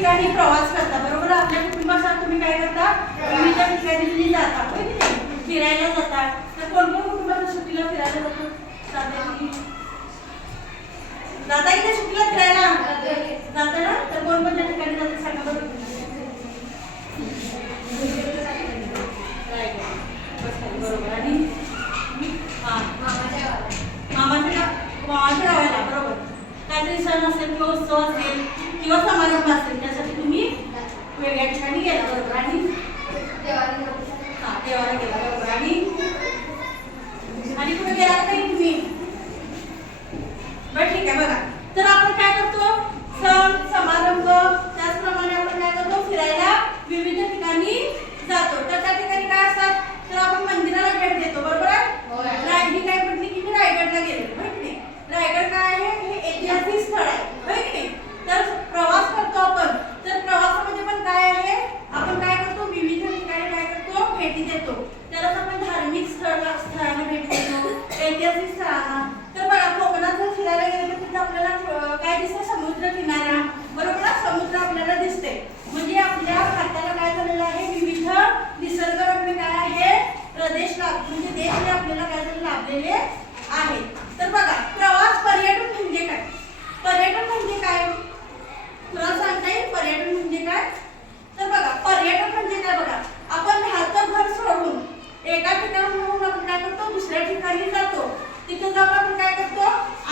ठिकाणी प्रवास करता बरोबर. आपल्या कुटुंबासह तुम्ही काय करता विविध ठिकाणी तुम्ही जाता होय की नाही, फिरायला जाता. तर कोण कोण कुटुंबाच्या सुट्टीला फिरायला जातो? जाता की सुट्टीला फिरायला जाता ना. तर कोण कोणत्या ठिकाणी जातात सांगा बरं. बरोबर. आणि मामाच्या गावाला बरोबर. काहीतरी सण असेल किंवा उत्सव असेल किंवा समारंभ असेल त्यासाठी तुम्ही वेगळ्या ठिकाणी गेला बरोबर. आणि देवाला गेला बरोबर. आणि कुठे गेला नाही तुम्ही. बरं ठीक आहे बघा. तर आपण काय करतो सण समारंभ त्याचप्रमाणे आपण काय करतो फिरायला विविध ठिकाणी जातो. तर त्या ठिकाणी काय असतात तर आपण मंदिराला भेट देतो बरोबर आहे. रायगड काय म्हटली की मी रायगडला गेले होय की नाही. रायगड काय आहे हे ऐतिहासिक स्थळ आहे होय की नाही. तर प्रवास करतो आपण. तर प्रवासामध्ये पण काय आहे आपण काय करतो विविध ठिकाणी काय करतो भेटी देतो. त्यालाच आपण धार्मिक स्थळांना भेट देतो ऐतिहासिक स्थळांना. तर बघा कोकणात जर फिरायला गेलं तर तिथे आपल्याला काय दिसतं समुद्र किनारा बरोबर. समुद्र आपल्याला दिसते. म्हणजे आपल्या भारताला काय झालेलं आहे विविध निसर्गरम्य काय आहे प्रदेश म्हणजे देश हे आपल्याला काय झाले लाभलेले आहे. तर बघा प्रवास पर्यटन म्हणजे काय. पर्यटन म्हणजे काय तुला सांगता येईल. पर्यटन म्हणजे काय तर बघा पर्यटन म्हणजे काय बघा आपण राहतं घर सोडून एका ठिकाणाहून आपण काय करतो दुसऱ्या ठिकाणी जातो. तिथे जाऊन आपण काय करतो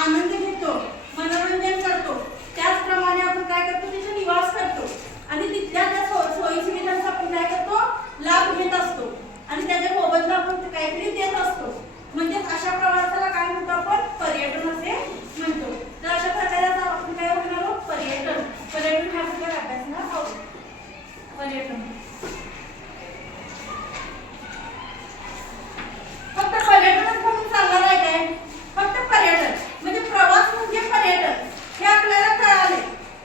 आनंद घेतो मनोरंजन करतो. त्याचप्रमाणे आपण काय करतो तिथे निवास करतो आणि तिथल्या त्या सोयी सुविधांचा आपण काय करतो लाभ घेत असतो आणि त्याच्या मोबदला आपण काहीतरी देत असतो. म्हणजे अशा प्रवासाला काय म्हणतो आपण पर्यटन असे म्हणतो. तर अशा प्रकारे आपण काय म्हणणार आहोत पर्यटन. पर्यटन हा प्रकार अभ्यासणार आहोत. पर्यटन फक्त पर्यटनच म्हणून चालणार आहे काय. फक्त पर्यटन म्हणजे प्रवास म्हणजे पर्यटन हे आपल्याला कळाले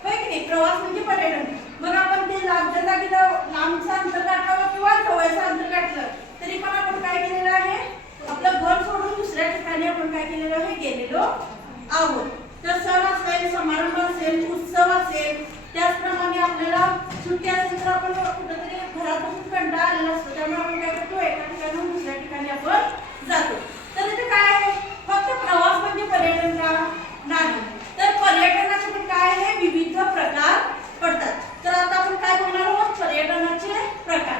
होय की नाही. प्रवास म्हणजे पर्यटन. मग आपण ते लांबच्या जागेला लांबचं अंतर गाठावं किंवा जवळचं अंतर गाठलं तरी पण आपण काय केलेलं आहे आपलं घर सोडून दुसऱ्या ठिकाणी आपण काय केलेलं आहे गेलेलो आहोत. तर सण असेल समारंभ असेल उत्सव असेल त्याचप्रमाणे आपल्याला सुट्टी असेल तर आपण कुठेतरी घरातून कंटाळा आलेला असतो. त्यामुळे आपण काय करतो एका ठिकाणाहून दुसऱ्या ठिकाणी आपण जातो. तर इथे काय आहे फक्त प्रवास म्हणजे पर्यटन का नाही. तर पर्यटनाचे पण काय आहे विविध प्रकार पडतात. तर आता आपण काय बोलणार आहोत पर्यटनाचे प्रकार.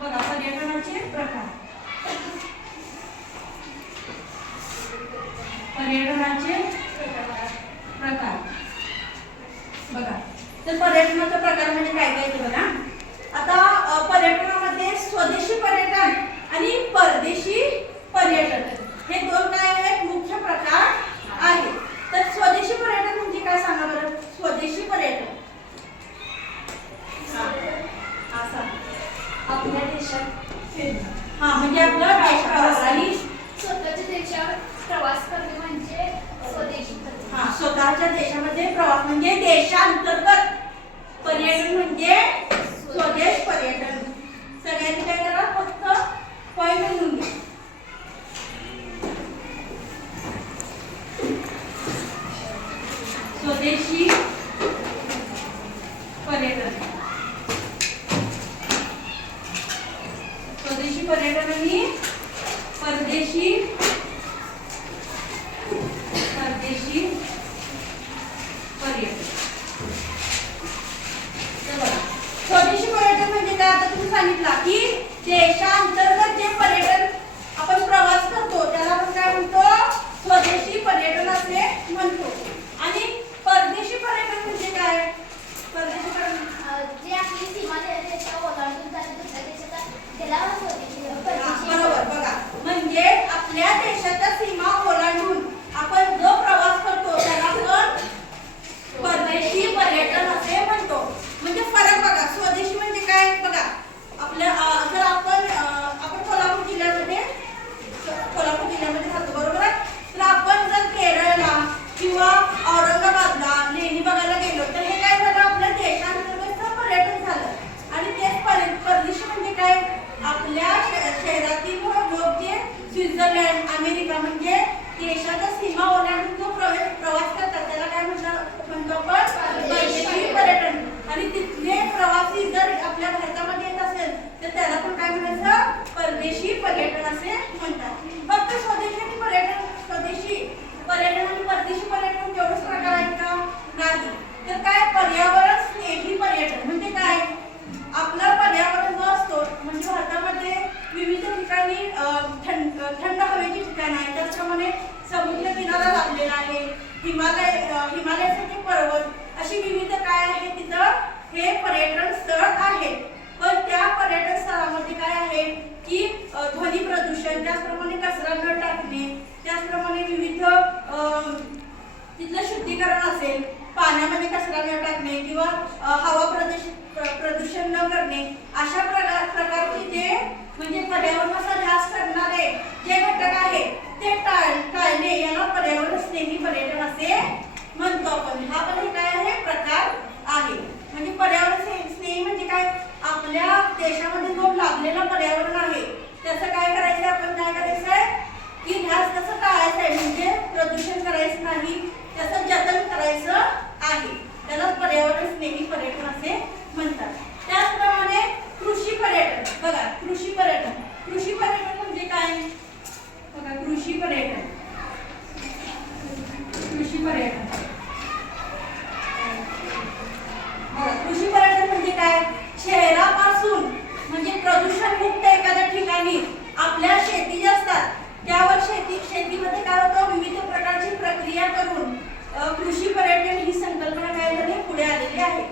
बघा पर्यटनाचे प्रकार. पर्यटनाचे प्रकार बघा. तर पर्यटनाचा प्रकार म्हणजे काय काय ते बघा. आता पर्यटनामध्ये स्वदेशी पर्यटन आणि परदेशी पर्यटन हे दोन काय आहेत मुख्य प्रकार आहेत. तर स्वदेशी पर्यटन म्हणजे काय सांगा बरं. स्वदेशी पर्यटन आपल्या देशात म्हणजे आपलं देश आणि स्वतःच्या देशात प्रवास करणे म्हणजे स्वदेशी पर्यटन. स्वतःच्या देशामध्ये प्रवास म्हणजे देशांतर्गत पर्यटन म्हणजे स्वदेश पर्यटन. सगळ्यांनी काय करा फक्त पॉइंट लिहून घ्या. स्वदेशी पर्यटन. स्वदेशी पर्यटन आणि परदेशी पर्यटन. स्वदेशी पर्यटन म्हणजे काय आता तुम्ही सांगितलं की देशांतर्गत जे पर्यटन आपण प्रवास करतो त्याला आपण काय म्हणतो स्वदेशी पर्यटन असे म्हणतो. आणि परदेशी पर्यटन म्हणजे काय. परदेशी पर्यटन जे आपली सीमा देशाच्या ओलांडून जाते दुसऱ्या देशाचा त्याला स्वदेशी. बरोबर बघा म्हणजे आपल्या देशाच्या सीमा ओलांडून आपण जो प्रवास करतो त्याला आपण परदेशी पर्यटन असे म्हणतो. म्हणजे फरक बघा स्वदेशी म्हणजे काय बघा आपल्या जर आपण शुद्धीकरण असेल, पाण्यामध्ये कचरा न टाकणे किंवा हवा प्रदूषण न करणे, अशा प्रकारचे जे म्हणजे पर्यावरणाचा ऱ्हास करणारे जे घटक आहेत ते टाळणे याला पर्यावरण स्नेही पर्यटन असे म्हणतो आपण. हा पण काय आहे प्रकार आहे. म्हणजे पर्यावरण स्नेही म्हणजे काय, आपल्या देशामध्ये जो लाभलेला पर्यावरण आहे त्याचं काय करायचं, आपण काय करायचं आहे की ह्यास कसं टाळायचं आहे, म्हणजे प्रदूषण करायचं नाही, त्याचं जतन करायचं आहे. त्याला पर्यावरण स्नेही पर्यटन असे म्हणतात. त्याचप्रमाणे कृषी पर्यटन बघा, कृषी पर्यटन म्हणजे काय बघा, कृषी पर्यटन कृषी पर्यटन म्हणजे काय, शहरापासून म्हणजे प्रदूषण मुक्त एखाद्या ठिकाणी आपल्या शेती ज्या असतात त्यावर शेतीमध्ये काय होतं, विविध प्रकारची प्रक्रिया करून कृषी पर्यटन ही संकल्पना काय झाली पुढे आलेली आहे.